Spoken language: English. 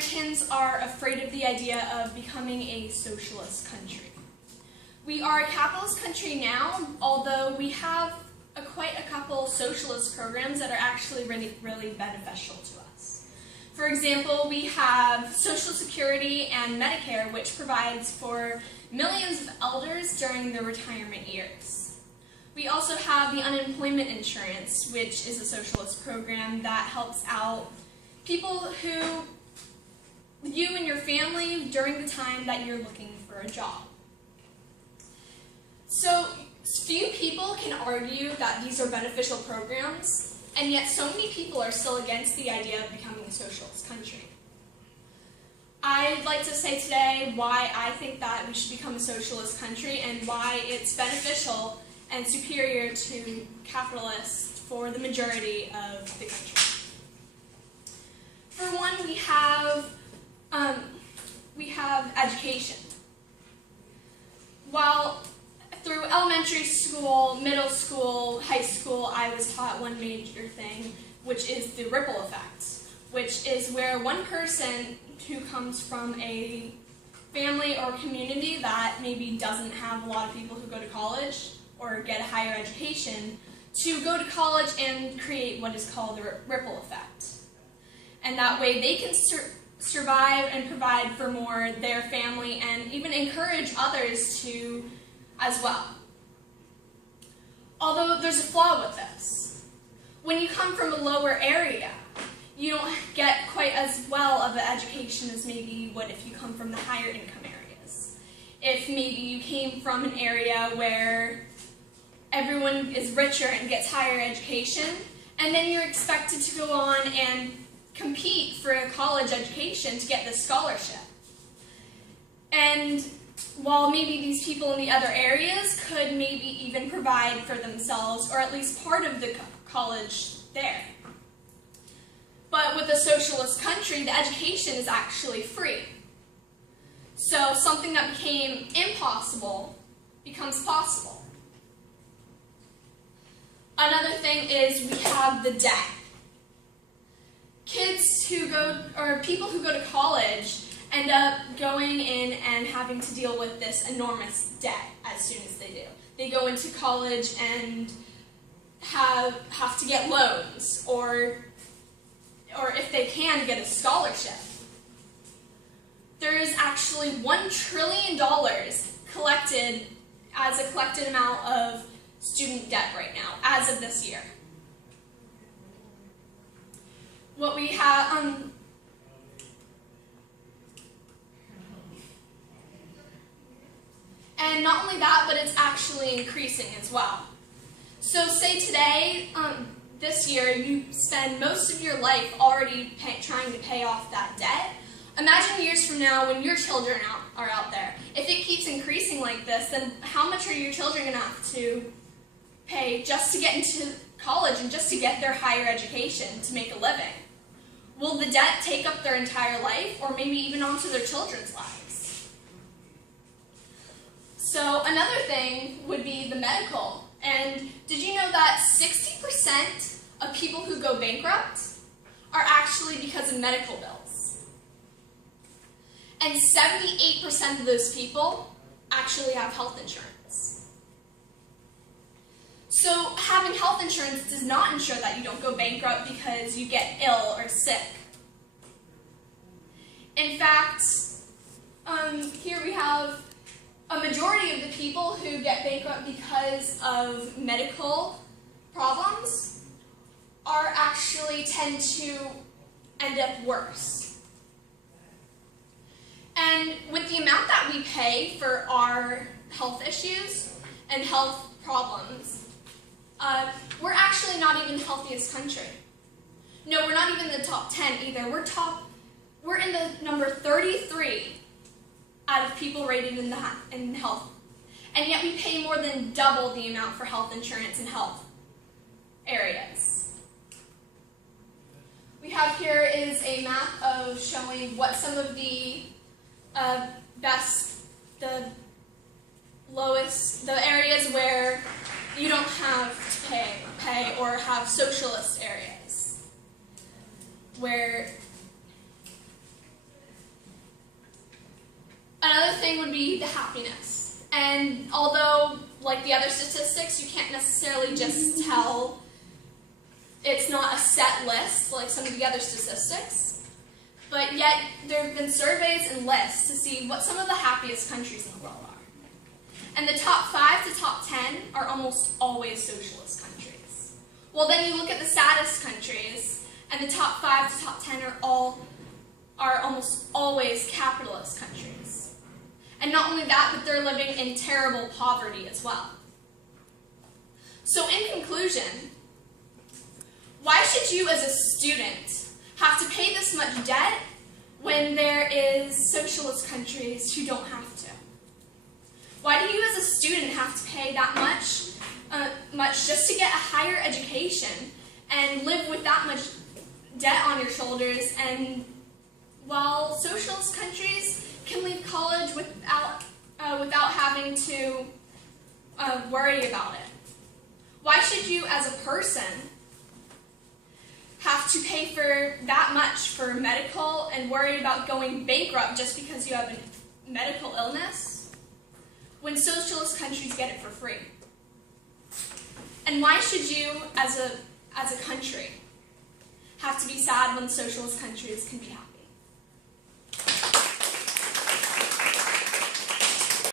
Americans are afraid of the idea of becoming a socialist country. We are a capitalist country now, although we have quite a couple socialist programs that are actually really beneficial to us. For example, we have Social Security and Medicare, which provides for millions of elders during their retirement years. We also have the unemployment insurance, which is a socialist program that helps out people who, you and your family, during the time that you're looking for a job. So, few people can argue that these are beneficial programs, and yet so many people are still against the idea of becoming a socialist country. I'd like to say today why I think that we should become a socialist country and why it's beneficial and superior to capitalist for the majority of the country. For one, we have education. While through elementary school, middle school, high school, I was taught one major thing, which is the ripple effect, which is where one person who comes from a family or community that maybe doesn't have a lot of people who go to college or get a higher education to go to college and create what is called the ripple effect. And that way they can survive and provide for more their family and even encourage others to as well. Although there's a flaw with this. When you come from a lower area, you don't get quite as well of an education as maybe you would if you come from the higher income areas. If maybe you came from an area where everyone is richer and gets higher education, and then you're expected to go on and compete for a college education to get this scholarship. And while maybe these people in the other areas could maybe even provide for themselves, or at least part of the college there. But with a socialist country, the education is actually free. So something that became impossible becomes possible. Another thing is we have the debt. Kids who go, or people who go to college end up going in and having to deal with this enormous debt as soon as they do. They go into college and have to get loans, or if they can, get a scholarship. There is actually $1 trillion collected as a collected amount of student debt right now, as of this year. What we have, and not only that, but it's actually increasing as well. So say today, this year, you spend most of your life already trying to pay off that debt. Imagine years from now when your children are out there. If it keeps increasing like this, then how much are your children going to have to pay just to get into college and just to get their higher education to make a living? Will the debt take up their entire life, or maybe even onto their children's lives? So another thing would be the medical. And did you know that 60% of people who go bankrupt are actually because of medical bills? And 78% of those people actually have health insurance. So having health insurance does not ensure that you don't go bankrupt because you get ill or sick. In fact, here we have a majority of the people who get bankrupt because of medical problems are actually tend to end up worse. And with the amount that we pay for our health issues and health problems, we're actually not even the healthiest country. No, we're not even in the top 10 either. We're in the number 33 out of people rated in health. And yet we pay more than double the amount for health insurance in health areas. We have here is a map of showing what some of the the areas where you don't have to pay or have socialist areas, where thing would be the happiness. And although, like the other statistics, you can't necessarily just tell, it's not a set list like some of the other statistics, but yet there have been surveys and lists to see what some of the happiest countries in the world are. And the top 5 to top 10 are almost always socialist countries. Well, then you look at the saddest countries, and the top 5 to top 10 are almost always capitalist countries. And not only that, but they're living in terrible poverty as well. So in conclusion, why should you as a student have to pay this much debt when there is socialist countries who don't have to? Why do you as a student have to pay that much just to get a higher education and live with that much debt on your shoulders, and while socialist countries can leave college without having to worry about it? Why should you as a person have to pay for that much for medical and worry about going bankrupt just because you have a medical illness, when socialist countries get it for free? And why should you as a country have to be sad when socialist countries can be happy?